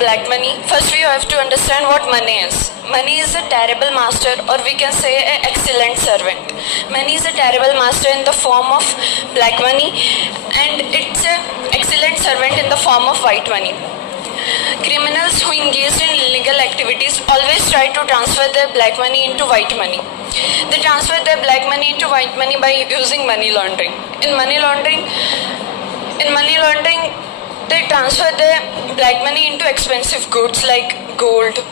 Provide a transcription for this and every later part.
black money? First, we have to understand what money is. Money is a terrible master, or we can say an excellent servant. Money is a terrible master in the form of black money, and it's an excellent servant in the form of white money. Criminals who engaged in illegal activities always try to transfer their black money into white money. They transfer their black money into white money by using money laundering. In money laundering, they transfer their black money into expensive goods like gold,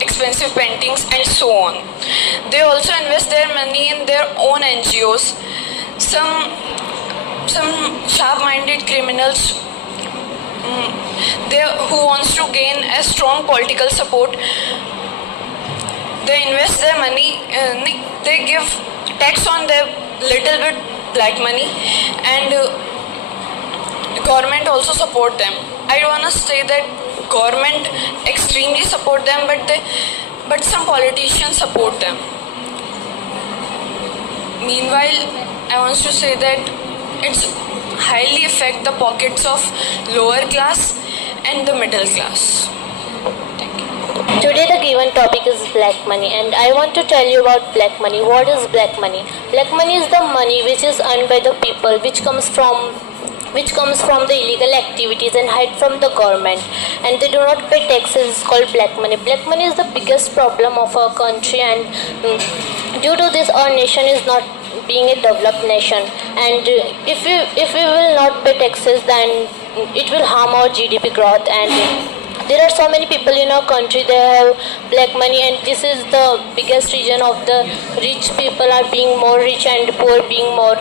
expensive paintings, and so on. They also invest their money in their own NGOs. Some sharp-minded criminals who wants to gain a strong political support, they invest their money, they give tax on their little bit black money, and government also support them. I don't want to say that government extremely support them, but some politicians support them. Meanwhile, I want to say that it's highly affect the pockets of lower class and the middle class. Thank you. Today the given topic is black money, and I want to tell you about black money. What is black money? Black money is the money which is earned by the people, which comes from the illegal activities and hide from the government, and they do not pay taxes. It's called black money. Black money is the biggest problem of our country, and due to this our nation is not being a developed nation, and if we will not pay taxes, then it will harm our GDP growth. And there are so many people in our country, they have black money, and this is the biggest reason of the rich people are being more rich and poor being more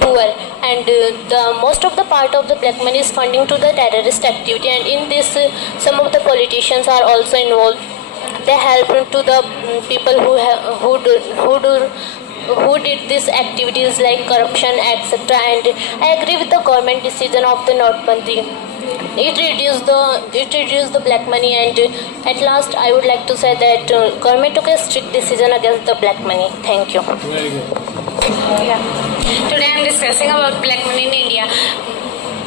poor. And the most of the part of the black money is funding to the terrorist activity, and in this some of the politicians are also involved. They help to the people who did these activities like corruption, etc. And I agree with the government decision of the Notbandi. It reduced the black money, and at last I would like to say that government took a strict decision against the black money. Thank you. Very good. Yeah. Today I am discussing about black money in India.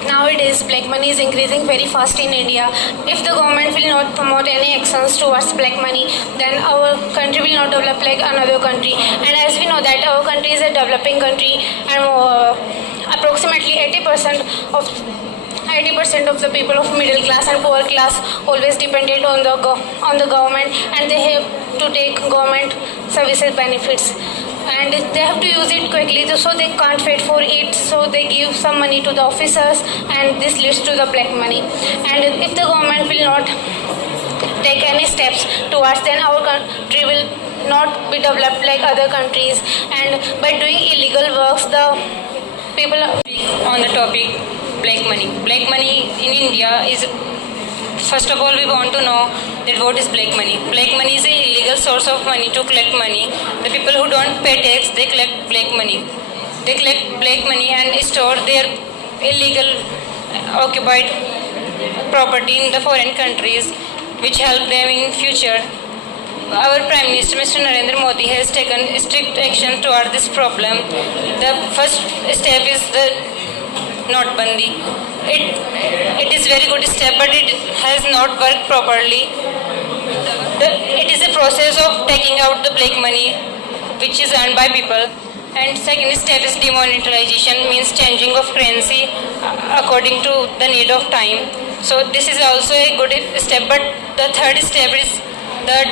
Nowadays, black money is increasing very fast in India. If the government will not promote any actions towards black money, then our country will not develop like another country. And as we know that our country is a developing country, and approximately 80% of the people of middle class and poor class always dependent on the government, and they have to take government services benefits, and they have to use it quickly, so they can't wait for it, so they give some money to the officers, and this leads to the black money. And if the government will not take any steps towards, then our country will not be developed like other countries. And by doing illegal works, the people on the topic black money. Black money in India is, first of all, we want to know that what is black money. Black money is an illegal source of money to collect money. The people who don't pay tax, they collect black money. They collect black money and store their illegal occupied property in the foreign countries, which help them in future. Our Prime Minister, Mr. Narendra Modi, has taken strict action toward this problem. The first step is the Notbandi. It is very good step, but it has not worked properly. It is a process of taking out the black money which is earned by people. And second step is demonetization, means changing of currency according to the need of time. So this is also a good step, but the third step is the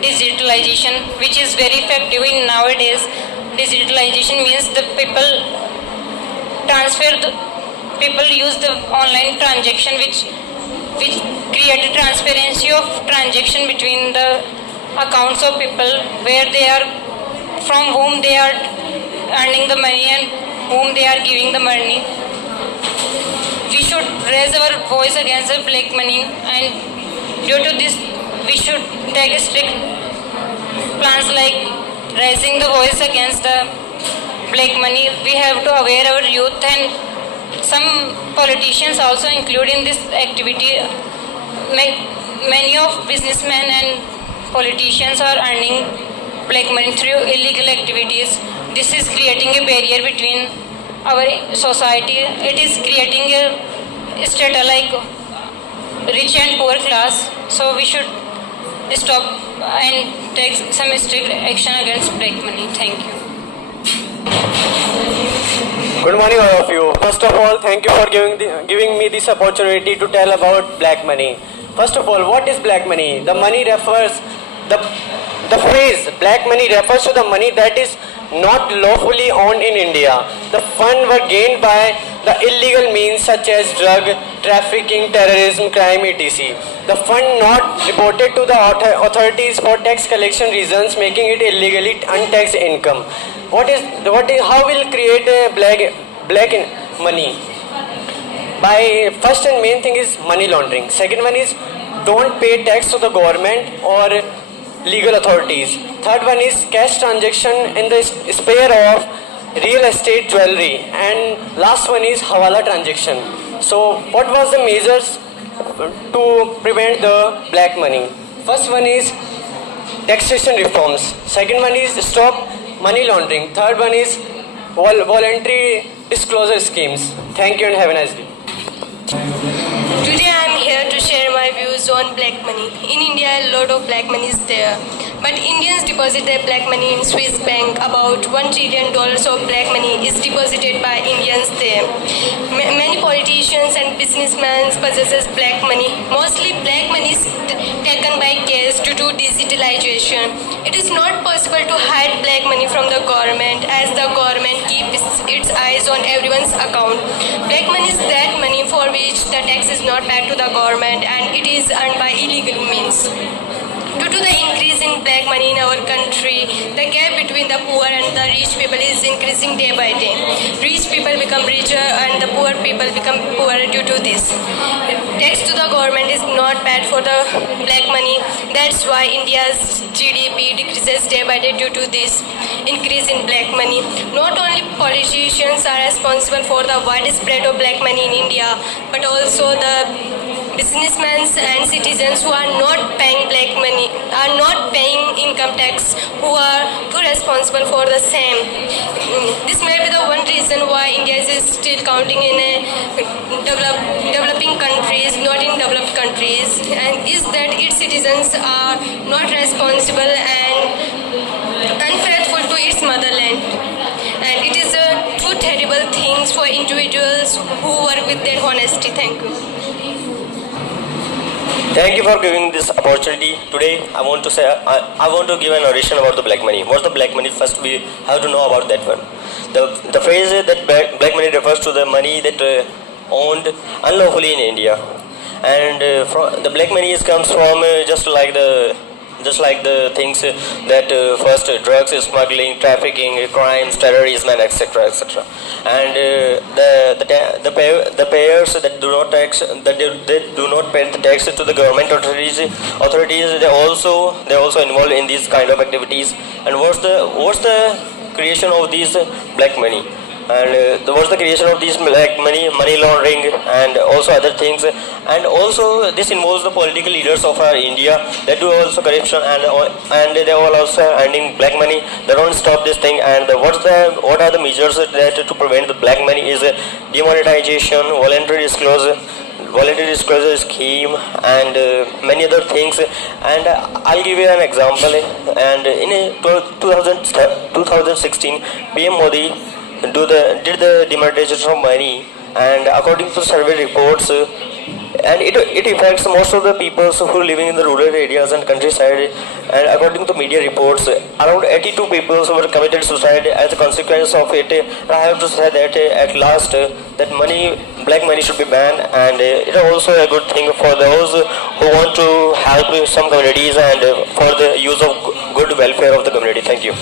digitalization, which is very effective in nowadays. Digitalization means the people use the online transaction, which create a transparency of transaction between the accounts of people, where they are, from whom they are earning the money and whom they are giving the money. We should raise our voice against the black money, and due to this we should take strict plans like raising the voice against the black money. We have to aware our youth, and some politicians also include in this activity. Many of businessmen and politicians are earning black money through illegal activities. This is creating a barrier between our society. It is creating a strata like rich and poor class. So we should stop and take some strict action against black money. Thank you. Good morning, all of you. First of all, thank you for giving me this opportunity to tell about black money. First of all, what is black money? The phrase black money refers to the money that is not lawfully owned in India. The funds were gained by the illegal means such as drug trafficking, terrorism, crime, etc. The fund not reported to the authorities for tax collection reasons, making it illegally untaxed income. How will create a black money? By first and main thing is money laundering. Second one is don't pay tax to the government or legal authorities. Third one is cash transaction in the sphere of real estate, jewelry, and last one is hawala transaction. So what was the measures to prevent the black money? First one is taxation reforms. Second one is stop money laundering. Third one is voluntary disclosure schemes. Thank you and have a nice day. Today I am here to share my views on black money. In India, a lot of black money is there. But Indians deposit their black money in Swiss bank. About $1 trillion of black money is deposited by Indians there. Many politicians and businessmen possess black money. Mostly black money is taken by cash due to digitalization. It is not possible to hide black money from the government as the government keeps its eyes on everyone's account. Black money is that money for which the tax is not paid to the government and it is earned by illegal means. Due to the increase in black money in our country, the gap between the poor and the rich people is increasing day by day. Rich people become richer and the poor people become poorer due to this. Tax to the government is not paid for the black money. That's why India's GDP decreases day by day due to this increase in black money. Not only politicians are responsible for the widespread of black money in India, but also the businessmen and citizens who are not paying black money, are not paying income tax, who are too responsible for the same. This may be the one reason why India is still counting in a developing countries, not in developed countries, and is that its citizens are not responsible and unfaithful to its motherland. And it is a two terrible things for individuals who work with their honesty. Thank you. Thank you for giving this opportunity. Today I want to give an narration about the black money. What's the black money? First we have to know about that one. The phrase that black money refers to the money that owned unlawfully in India, and the black money comes from just like the things that first drugs, smuggling, trafficking, crimes, terrorism, and etc. And the payers that do not tax, they do not pay the tax to the government authorities, they also involved in these kind of activities. And what's the creation of these black money? And what's the creation of these black money laundering, and also other things, and also this involves the political leaders of our India that do also corruption, and they all also earning black money. They don't stop this thing. And what are the measures that to prevent the black money is demonetization, voluntary disclosure scheme, and many other things. And I'll give you an example. And in 2016, PM Modi did the demonetization of money, and according to survey reports, and it affects most of the people who are living in the rural areas and countryside. And according to media reports, around 82 people were committed suicide as a consequence of it. I have to say that at last that black money should be banned, and it is also a good thing for those who want to help some communities and for the use of good welfare of the community. Thank you.